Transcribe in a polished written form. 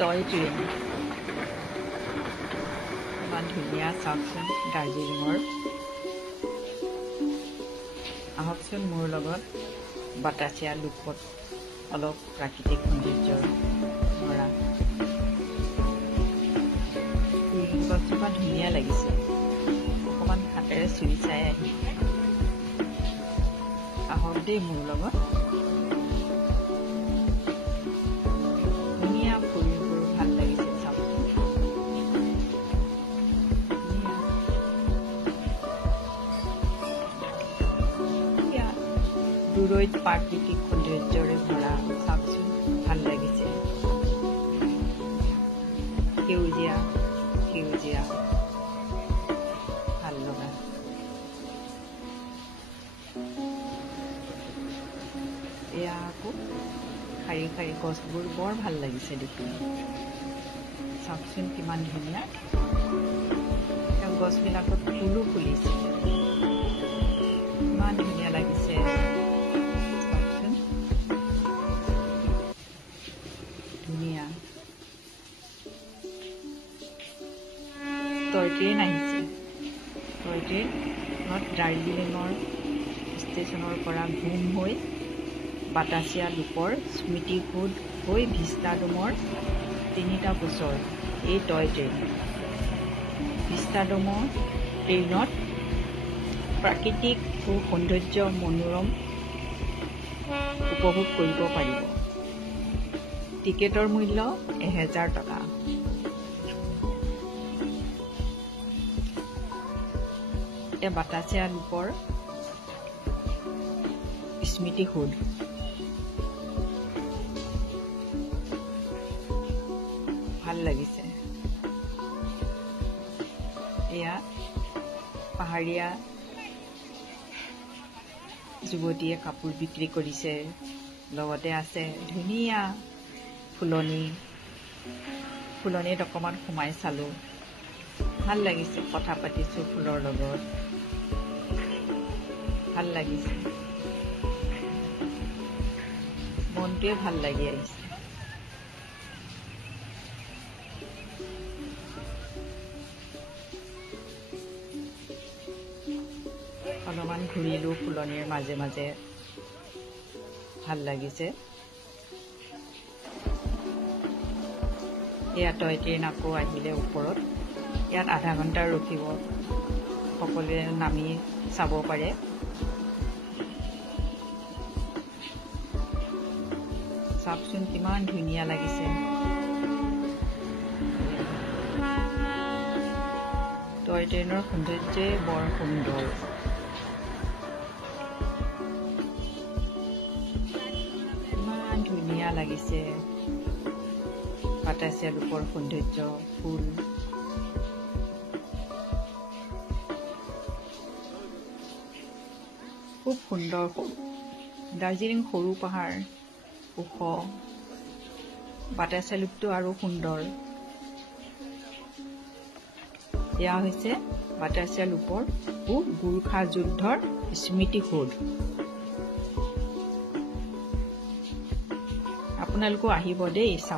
toy train ইমান ধুনীয়া চাওকচোন দাৰ্জিলিঙৰ আহকচোন মোৰ লগত বাটাচিয়া লুপত অলপ প্ৰাকৃতিক সৌন্দৰ্যৰ ভৰা ফুলগছজোপা ধুনীয়া লাগিছে অকণমান হাতেৰে চুই চাই আহি আহক দেই মোৰ লগত ধুনীয়া ফুলবোৰ ভাল লাগিছে চাওকচোন দূৰৈত প্ৰাকৃতিক সৌন্দৰ্যৰে ভৰা চাওকচোন ভাল লাগিছে সেউজীয়া সেউজীয়া ভাল লগা এয়া আকৌ শাৰী শাৰী গছবোৰ বৰ ভাল লাগিছে দেখি চাওকচোন কিমান ধুনীয়া গছবিলাকত ফুলো ফুলিছে ইমান ধুনীয়া লাগিছে চাওকচোন ধুনীয়া টয় ট্ৰেইন আহিছে টয় ট্ৰেইনত দাৰ্জিলিঙৰ ষ্টেচনৰ পৰা ঘুম হৈ বাটাচিয়া লুপৰ স্মৃতিসৌধ হৈ ভিষ্টাডোমৰ 3টা বছৰ এই টয় ট্ৰেইন ভিষ্টাডোমৰ ট্ৰেইনত প্ৰাকৃতিক সৌন্দৰ্য মনোৰম উপভোগ কৰিব পাৰিব টিকেটৰ মূল্য 1000 টকা এই বাটাচিয়া লুপৰ স্মৃতিসৌধ ভাল লাগিছে এয়া পাহাৰীয়া যুৱতীয়ে কাপোৰ বিক্ৰী কৰিছে লগতে আছে ধুনীয়া ফুলনিত অকণমান সোমাই চালোঁ ভাল লাগিছে কথা পাতিছোঁ ফুলৰ লগত ভাল লাগিছে মনটোৱে ভাল লাগি আহিছে অলপমান ঘূৰিলোঁ ফুলনিৰ মাজে মাজে ভাল লাগিছে এয়া টয় ট্ৰেইন আকৌ আহিলে ওপৰত ইয়াত আধা ঘণ্টা ৰখিব সকলোৱে নামি চাব পাৰে চাওকচোন কিমান ধুনীয়া লাগিছে টয় ট্ৰেইনৰ সৌন্দৰ্যই বৰ সুন্দৰ ইমান ধুনীয়া লাগিছে বাটাচিয়া লুপৰ সৌন্দৰ্য ফুল খুব সুন্দৰ দাৰ্জিলিং সৰু পাহাৰ ওখ বাটাচিয়া লুপটো আৰু সুন্দৰ এয়া হৈছে বাটাচিয়া লুপৰ গোৰ্খা যুদ্ধৰ স্মৃতিসৌধ আপোনালোকো আহিব দেই চাব